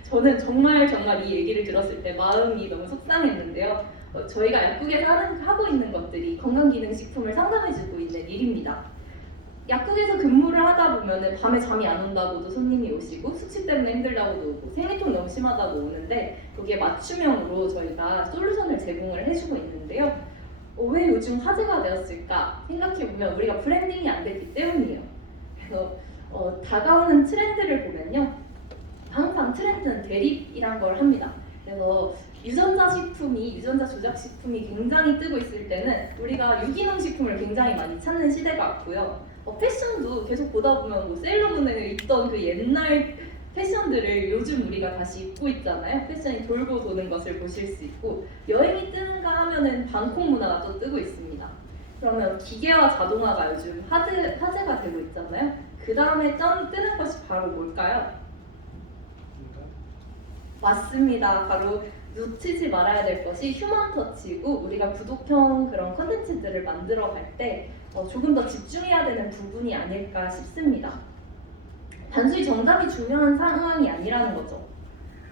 저는 정말 이 얘기를 들었을 때 마음이 너무 속상했는데요. 저희가 약국에서 하고 있는 것들이 건강기능식품을 상담해주고 있는 일입니다. 약국에서 근무를 하다 보면 밤에 잠이 안 온다고도 손님이 오시고 숙취 때문에 힘들다고도 오고 생리통 너무 심하다고 오는데 거기에 맞춤형으로 저희가 솔루션을 제공을 해주고 있는데요. 왜 요즘 화제가 되었을까 생각해보면 우리가 브랜딩이 안 됐기 때문이에요. 그래서 다가오는 트렌드를 보면요. 항상 트렌드는 대립이란 걸 합니다. 그래서 유전자 조작 식품이 굉장히 뜨고 있을 때는 우리가 유기농 식품을 굉장히 많이 찾는 시대가 왔고요. 패션도 계속 보다 보면 세일러문에 있던 그 옛날 패션들을 요즘 우리가 다시 입고 있잖아요. 패션이 돌고 도는 것을 보실 수 있고 여행이 뜨는가 하면은 방콕 문화가 또 뜨고 있습니다. 그러면 기계와 자동화가 요즘 화제가 되고 있잖아요. 그 다음에 뜨는 것이 바로 뭘까요? 맞습니다. 바로 놓치지 말아야 될 것이 휴먼 터치고 우리가 구독형 그런 컨텐츠들을 만들어 갈 때 조금 더 집중해야 되는 부분이 아닐까 싶습니다. 단순히 정답이 중요한 상황이 아니라는 거죠.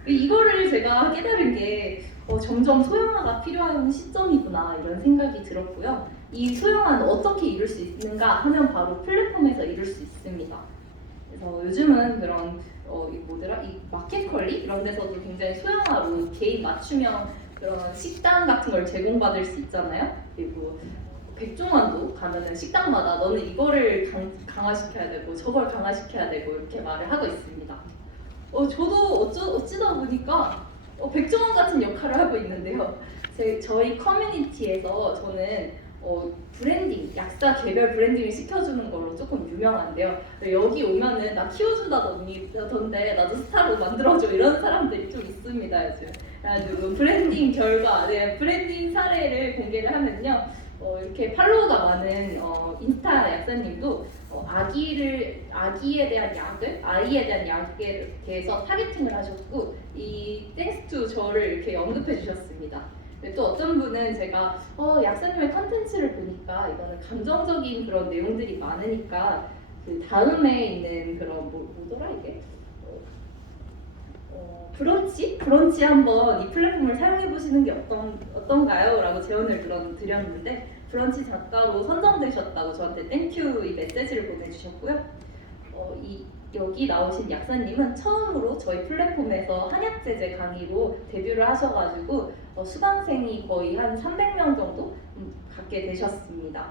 이거를 제가 깨달은 게 점점 소형화가 필요한 시점이구나 이런 생각이 들었고요. 이 소형화는 어떻게 이룰 수 있는가 하면 바로 플랫폼에서 이룰 수 있습니다. 그래서 요즘은 그런 이 마켓컬리 이런 데서도 굉장히 소형화로 개인 맞춤형 그런 식단 같은 걸 제공받을 수 있잖아요. 그리고 백종원도 가면은 식당마다 너는 이거를 강화시켜야 되고 저걸 강화시켜야 되고 이렇게 말을 하고 있습니다. 저도 어찌다 보니까 백종원 같은 역할을 하고 있는데요. 저희 커뮤니티에서 저는 브랜딩, 약사 개별 브랜딩을 시켜주는 걸로 조금 유명한데요. 여기 오면은 나 키워준다던데 나도 스타로 만들어줘 이런 사람들이 좀 있습니다 요즘. 그래가지고 브랜딩 브랜딩 사례를 공개를 하면요. 이렇게 팔로워가 많은 인스타 약사님도 아이에 대한 약에 대해서 타겟팅을 하셨고 이 땡스 투 저를 이렇게 언급해 주셨습니다. 또 어떤 분은 제가 약사님의 컨텐츠를 보니까 이거는 감정적인 그런 내용들이 많으니까 그 다음에 있는 그런 뭐더라 이게 브런치 한번 이 플랫폼을 사용해 보시는 게 어떤가요? 라고 제안을 드렸는데 브런치 작가로 선정되셨다고 저한테 땡큐 이 메시지를 보내주셨고요. 여기 나오신 약사님은 처음으로 저희 플랫폼에서 한약제제 강의로 데뷔를 하셔가지고 수강생이 거의 한 300명 정도 갖게 되셨습니다.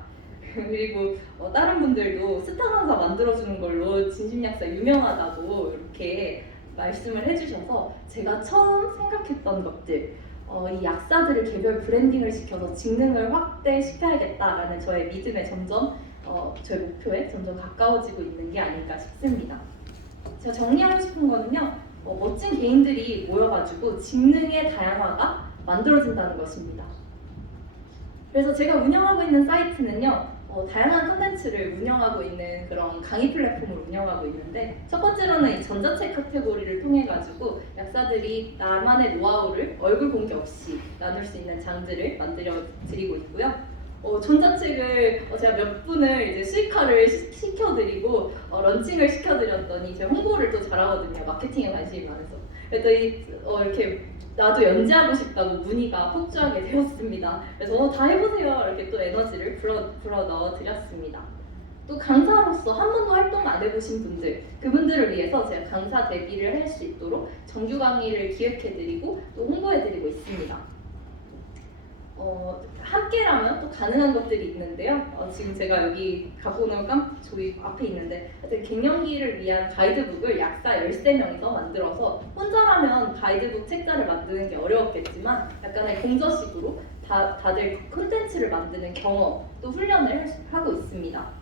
그리고 다른 분들도 스타 강사 만들어주는 걸로 진심약사 유명하다고 이렇게 말씀을 해주셔서 제가 처음 생각했던 것들, 이 약사들을 개별 브랜딩을 시켜서 직능을 확대시켜야겠다라는 저의 믿음에 점점 저의 목표에 점점 가까워지고 있는 게 아닐까 싶습니다. 제가 정리하고 싶은 거는요, 멋진 개인들이 모여가지고 직능의 다양화가 만들어진다는 것입니다. 그래서 제가 운영하고 있는 사이트는요, 다양한 콘텐츠를 운영하고 있는 그런 강의 플랫폼을 운영하고 있는데, 첫 번째로는 이 전자책 카테고리를 통해 가지고 약사들이 나만의 노하우를 얼굴 공개 없이 나눌 수 있는 장들을 만들어 드리고 있고요. 전자책을 제가 몇 분을 이제 수익화를 시켜드리고 런칭을 시켜드렸더니 제 홍보를 또 잘하거든요. 마케팅에 관심이 많아서. 그랬더니 이렇게 나도 연재하고 싶다고 문의가 폭주하게 되었습니다. 그래서 다 해보세요. 이렇게 또 에너지를 불어 넣어드렸습니다. 또 강사로서 한 번도 활동 안 해보신 분들, 그분들을 위해서 제가 강사 데뷔를 할 수 있도록 정규 강의를 기획해드리고 또 홍보해드리고 있습니다. 함께라면 또 가능한 것들이 있는데요. 지금 제가 여기 갖고 오는 저희 앞에 있는데 갱년기를 위한 가이드북을 약사 13명이서 만들어서 혼자라면 가이드북 책자를 만드는 게 어려웠겠지만 약간의 공저식으로 다들 콘텐츠를 만드는 경험 또 훈련을 하고 있습니다.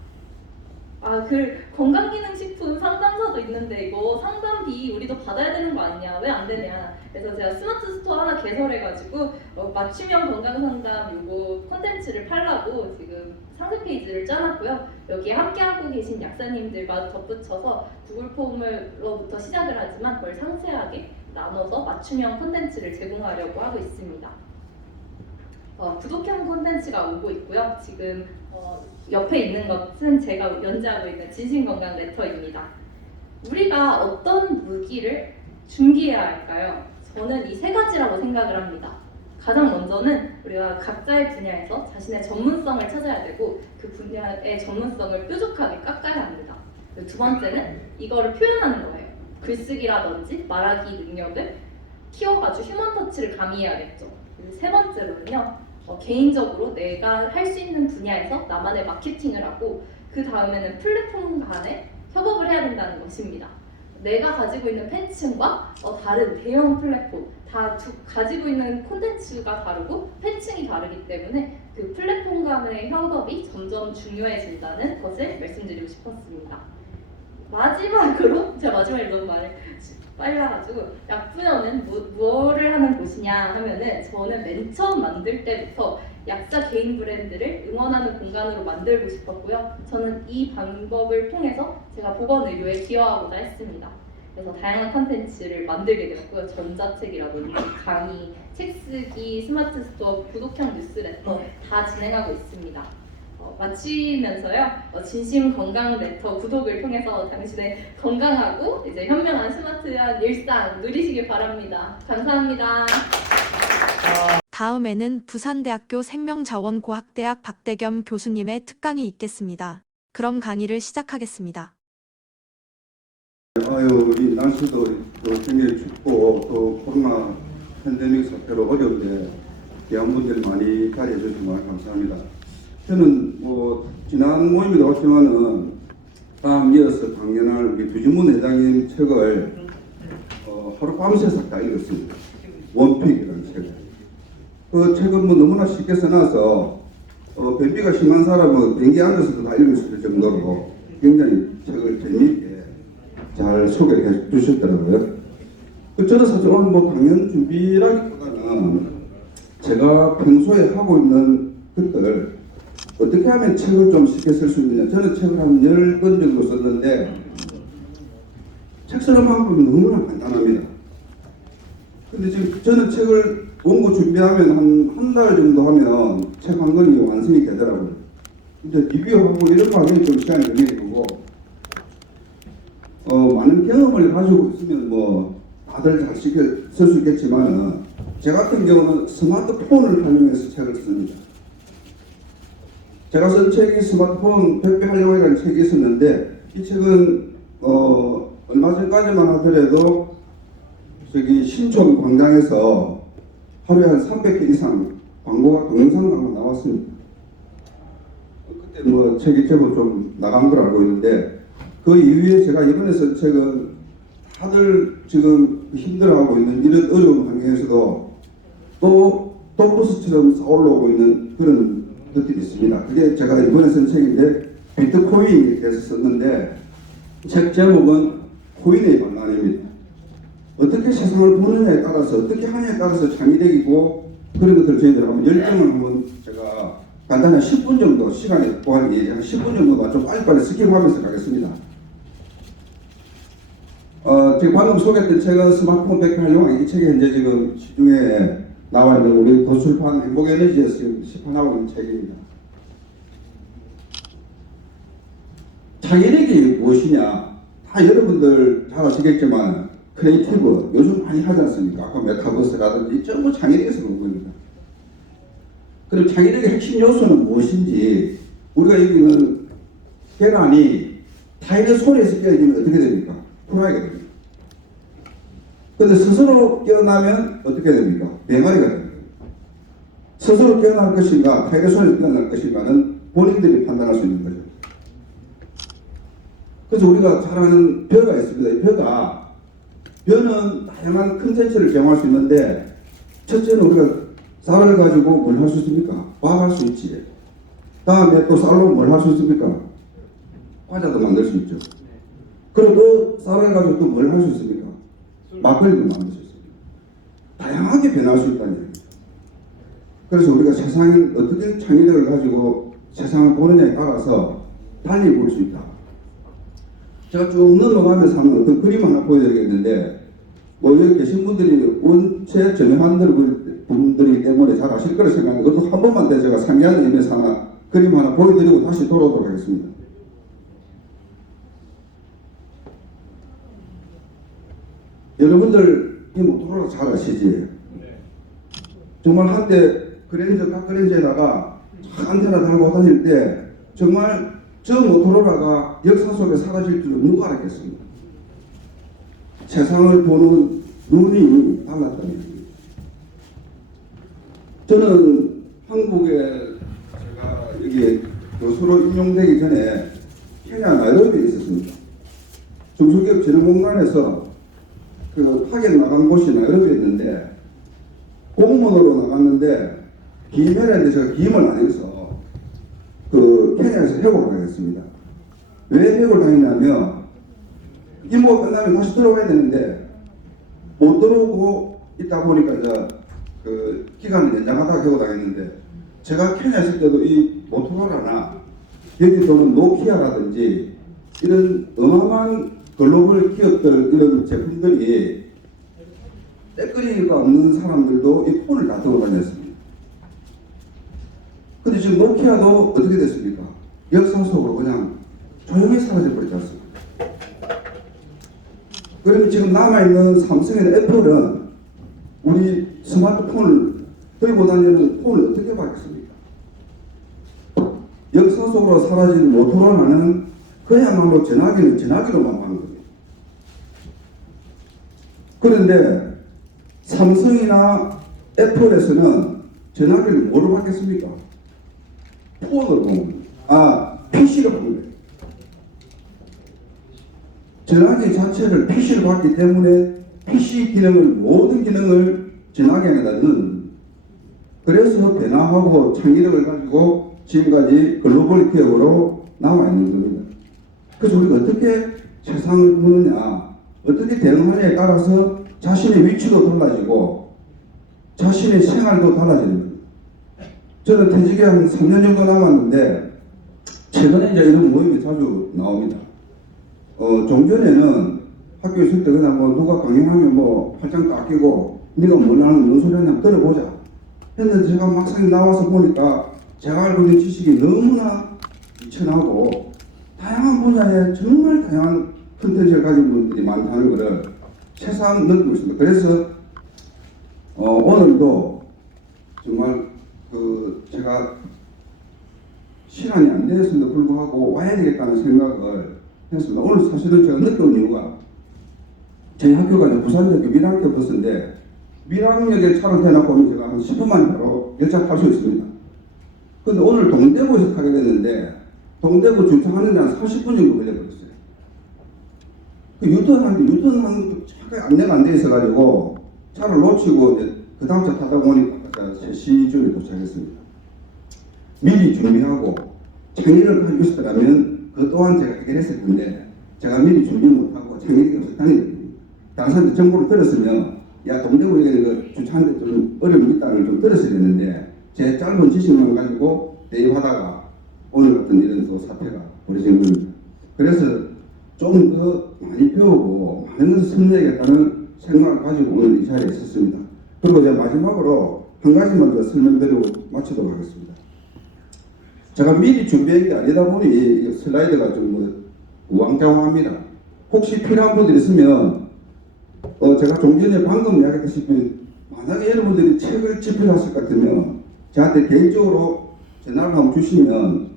그 건강기능식품 상담사도 있는데 이거 상담비 우리도 받아야 되는 거 아니냐? 왜 안 되냐? 그래서 제가 스마트 스토어 하나 개설해가지고 맞춤형 건강상담 요거 콘텐츠를 팔라고 지금 상세 페이지를 짜놨고요. 여기에 함께하고 계신 약사님들과 덧붙여서 구글 폼으로부터 시작을 하지만 그걸 상세하게 나눠서 맞춤형 콘텐츠를 제공하려고 하고 있습니다. 구독형 콘텐츠가 오고 있고요. 지금 옆에 있는 것은 제가 연재하고 있는 진심건강 레터입니다. 우리가 어떤 무기를 준비해야 할까요? 저는 이 세 가지라고 생각을 합니다. 가장 먼저는 우리가 각자의 분야에서 자신의 전문성을 찾아야 되고 그 분야의 전문성을 뾰족하게 깎아야 합니다. 그리고 두 번째는 이거를 표현하는 거예요. 글쓰기라든지 말하기 능력을 키워가지고 휴먼 터치를 가미해야겠죠. 그리고 세 번째로는요. 개인적으로 내가 할 수 있는 분야에서 나만의 마케팅을 하고 그 다음에는 플랫폼 간에 협업을 해야 된다는 것입니다. 내가 가지고 있는 팬층과 다른 대형 플랫폼 가지고 있는 콘텐츠가 다르고 팬층이 다르기 때문에 그 플랫폼 간의 협업이 점점 중요해진다는 것을 말씀드리고 싶었습니다. 마지막으로 제가 마지막에 너무 말을 빨라가지고 약분연은 뭐를 하는 곳이냐 하면은 저는 맨 처음 만들 때부터 약사 개인 브랜드를 응원하는 공간으로 만들고 싶었고요. 저는 이 방법을 통해서 제가 보건의료에 기여하고자 했습니다. 그래서 다양한 콘텐츠를 만들게 되었고요. 전자책이라든지 강의, 책쓰기, 스마트 스토어, 구독형 뉴스레터 다 진행하고 있습니다. 마치면서요, 진심 건강 레터 구독을 통해서 당신의 건강하고 이제 현명한 스마트한 일상 누리시길 바랍니다. 감사합니다. 다음에는 부산대학교 생명자원고학대학 박대겸 교수님의 특강이 있겠습니다. 그럼 강의를 시작하겠습니다. 이 날씨도 굉장히 춥고 또 코로나 팬데믹 사태로 어려운데 귀한 분들이 많이 자리해 주셔서 정말 감사합니다. 저는 지난 모임에도 왔지만은 다음 이어서 강연할 우리 두진문 회장님 책을 하룻밤새 싹 다 읽었습니다. 원픽이라는 책을. 그 책은 너무나 쉽게 써놔서 변비가 심한 사람은 비행기에 앉아서도 다 읽을 수 있을 정도로 굉장히 책을 재미있게 잘 소개해 주셨더라고요. 저는 사실 오늘 강연 준비라기보다는 제가 평소에 하고 있는 것들 어떻게 하면 책을 좀 쉽게 쓸 수 있느냐. 저는 책을 한 10권 정도 썼는데 책 쓰는 방법이 너무나 간단합니다. 근데 지금 저는 책을 원고 준비하면 한 달 정도 하면 책 한 권이 완성이 되더라고요. 근데 리뷰하고 이런 과정이 좀 시간이 걸리는 거고 많은 경험을 가지고 있으면 다들 잘 쓸 수 있겠지만 제 같은 경우는 스마트폰을 활용해서 책을 씁니다. 제가 쓴 책이 스마트폰 백배하려고 하는 책이 있었는데 이 책은 얼마 전까지만 하더라도 저기 신촌 광장에서 하루에 한 300개 이상 광고가 동영상 광고 나왔습니다. 그때 뭐 책이 제법 좀 나간 걸 알고 있는데 그 이후에 제가 이번에 쓴 책은 다들 지금 힘들어하고 있는 이런 어려운 환경에서도 또 똥버스처럼 올라오고 있는 그런 것들이 있습니다. 그게 제가 이번에 쓴 책인데 비트코인에 대해서 썼는데 책 제목은 코인의 방안입니다. 어떻게 세상을 보느냐에 따라서 어떻게 하느냐에 따라서 창의력이고 그런 것들을 저희들 한번 열정을 한번 제가 간단히 10분 정도 시간에 보완이 한 10분 정도만 좀 빨리빨리 스킵하면서 가겠습니다. 제가 방금 소개했던 책은 스마트폰 백화활용 이 책이 현재 지금 시중에 나와 있는 우리 도출판 행복에너지에서 지금 시판하고 있는 책입니다. 창의력이 무엇이냐? 다 여러분들 잘 아시겠지만 크리에이티브 요즘 많이 하지 않습니까? 아까 메타버스라든지 전부 창의력에서 온 겁니다. 그럼 창의력의 핵심 요소는 무엇인지 우리가 여기 있는 계란이 타인의 손에서 깨어지면 어떻게 됩니까? 프라이가 됩니다. 근데 스스로 깨어나면 어떻게 됩니까? 뱅아리가 됩니다. 스스로 깨어날 것인가 타인의 손에서 깨어날 것인가는 본인들이 판단할 수 있는 거죠. 그래서 우리가 잘 아는 벼가 있습니다. 이 벼는 다양한 컨텐츠를 제공할 수 있는데 첫째는 우리가 쌀을 가지고 뭘 할 수 있습니까? 밥할 수 있지. 다음에 또 쌀로 뭘 할 수 있습니까? 과자도 만들 수 있죠. 그리고 또 쌀을 가지고 또 뭘 할 수 있습니까? 막걸리도 만들 수 있습니다. 다양하게 변할 수 있다는 얘기입니다. 그래서 우리가 세상에 어떻게 창의력을 가지고 세상을 보느냐에 따라서 달리 볼 수 있다. 제가 쭉 넘어가면서 한번 어떤 그림 하나 보여드리겠는데 뭐 여기 계신 분들이 원체 전형한 분들이기 때문에 잘 아실 거라 생각하는데 그것도 한 번만 더 제가 상기하는 의미에서 하나 그림 하나 보여드리고 다시 돌아오도록 하겠습니다. 여러분들 이 모토로라 잘 아시지? 정말 한때 그랜저 깍그랜저에다가 안테나 달고 다닐 때 정말 저 모토로라가 역사 속에 사라질 줄 누가 알았겠습니까? 세상을 보는 눈이 달랐다는 얘기입니다. 저는 한국에 제가 여기 교수로 임용되기 전에 케냐 나이로비에 있었습니다. 중소기업진흥공단에서 그 파견 나간 곳이 나이로비였는데 공무원으로 나갔는데 기임해라는데 제가 기임을 안 해서 그 케냐에서 회고를 당했습니다. 왜 회고를 당했냐면 임무가 끝나면 다시 들어가야 되는데 못 들어오고 있다 보니까 이제 그 기간을 연장하다가 회고 당했는데 제가 케냐 있을 때도 이 모토로라나 여기 또는 노키아라든지 이런 어마어마한 글로벌 기업들 이런 제품들이 때거리가 없는 사람들도 이 폰을 다 들고 다녔습니다. 근데 지금 노키아도 어떻게 됐습니까? 역사 속으로 그냥 조용히 사라져 버리지 않습니까? 그러면 지금 남아있는 삼성이나 애플은 우리 스마트폰을 들고 다니는 폰을 어떻게 받겠습니까? 역사 속으로 사라진 모토로라는 그야말로 전화기는 전화기로만 하는 겁니다. 그런데 삼성이나 애플에서는 전화기를 뭐로 받겠습니까? 폰으로 PC로 받는 거예요. 전화기 자체를 PC로 받기 때문에 PC 기능을 모든 기능을 전화기에다 넣는 그래서 변화하고 창의력을 가지고 지금까지 글로벌 기업으로 남아 있는 겁니다. 그래서 우리가 어떻게 세상을 보느냐, 어떻게 대응하느냐에 따라서 자신의 위치도 달라지고 자신의 생활도 달라지는 겁니다. 저는 퇴직에 한 3년 정도 남았는데 최근에 이제 이런 모임이 자주 나옵니다. 종전에는 학교에 있을 때 그냥 뭐 누가 강연하면 뭐 팔짱 딱 끼고 네가 뭘 하는 뭔 소리 하냐 들어보자 했는데 제가 막상 나와서 보니까 제가 알고 있는 지식이 너무나 뛰쳐나고 다양한 분야에 정말 다양한 컨텐츠를 가진 분들이 많다는 것을 새삼 느끼고 있습니다. 그래서 오늘도 정말 그 제가 시간이 안 됐음에도 불구하고 와야 되겠다는 생각을 했습니다. 오늘 사실은 제가 느껴온 이유가 저희 학교가 이제 부산역에 밀양역 버스인데 밀양역에 차를 대놓고 오면 제가 한 10분만에 바로 열차 탈 수 있습니다. 근데 오늘 동대구에서 타게 됐는데 동대구 주차하는 데 한 30분 정도 걸려버렸어요. 그 유턴하는 차가 안내가 안 돼 있어가지고 차를 놓치고 이제 그 다음 차 타다 보니까 3시쯤에 도착했습니다. 미리 준비하고 창의를 가지고 있었더라면 그 또한 제가 해결했을 텐데 제가 미리 준비 못하고 창의력이 없었다는 얘기입니다. 다른 사람들 정보를 들었으면 야 동대구에 그 주차하는데 좀 어려움이 있다는 걸 좀 들었어야 됐는데 제 짧은 지식만 가지고 대입하다가 오늘 같은 이런 또 사태가 벌어진 겁니다. 그래서 좀 더 많이 배우고 많은 것을 섭렵하겠다는 생각을 가지고 오늘 이 자리에 있었습니다. 그리고 이제 마지막으로 한 가지만 더 설명드리고 마치도록 하겠습니다. 제가 미리 준비한 게 아니다 보니 이 슬라이드가 좀 우왕좌왕합니다. 혹시 필요한 분들 있으면 제가 좀 전에 방금 이야기했다시피 만약에 여러분들이 책을 집필하실 것 같으면 저한테 개인적으로 전화를 한번 주시면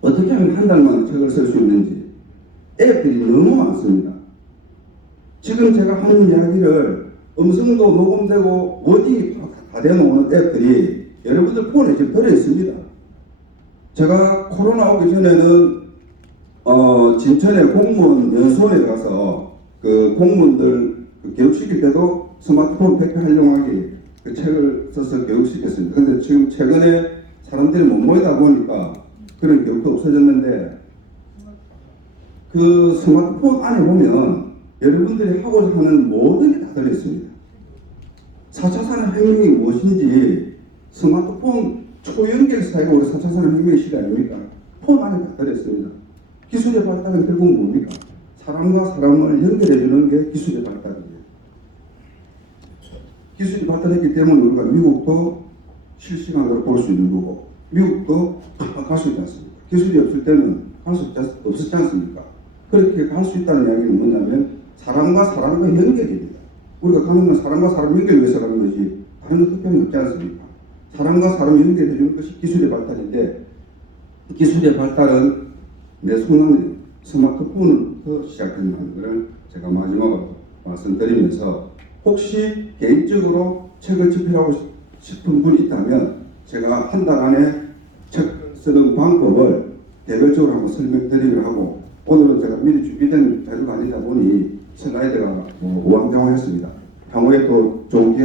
어떻게 하면 한 달 만에 책을 쓸 수 있는지 앱들이 너무 많습니다. 지금 제가 하는 이야기를 음성도 녹음되고 워딩이 다 되어놓은 앱들이 여러분들 폰에 지금 들어있습니다. 제가 코로나 오기 전에는 진천의 공무원 연수원에 가서 그 공무원들 교육시킬 때도 스마트폰 100회 활용하기 그 책을 써서 교육시켰습니다. 근데 지금 최근에 사람들이 못 모이다 보니까 그런 교육도 없어졌는데 그 스마트폰 안에 보면 여러분들이 하고자 하는 모든 게 다 들어있습니다. 4차 산업혁명이 무엇인지 스마트폰 초연결 사회가 우리 4차 산업혁명의 시대 아닙니까? 폰 안에 다 들어있습니다. 기술의 발달은 결국 뭡니까? 사람과 사람을 연결해주는 게 기술의 발달입니다. 기술이 발달했기 때문에 우리가 미국도 실시간으로 볼 수 있는 거고 미국도 갈 수 있지 않습니까? 기술이 없을 때는 갈 수 없었지 않습니까? 그렇게 갈 수 있다는 이야기는 뭐냐면 사람과 사람과 연결입니다. 우리가 가는 건 사람과 사람 연결을 위해서 가는 거지 다른 것 특별히 없지 않습니까? 사람과 사람 연결해주는 것이 기술의 발달인데 기술의 발달은 내 손안에 스마트폰부터 시작된다는 것을 제가 마지막으로 말씀드리면서 혹시 개인적으로 책을 집필하고 싶은 분이 있다면 제가 한 달 안에 책 쓰는 방법을 개별적으로 한번 설명드리기로 하고 오늘은 제가 미리 준비된 자료가 아니다 보니 슬라이드가 우왕좌왕했습니다. 향후에 또 좋은 기회가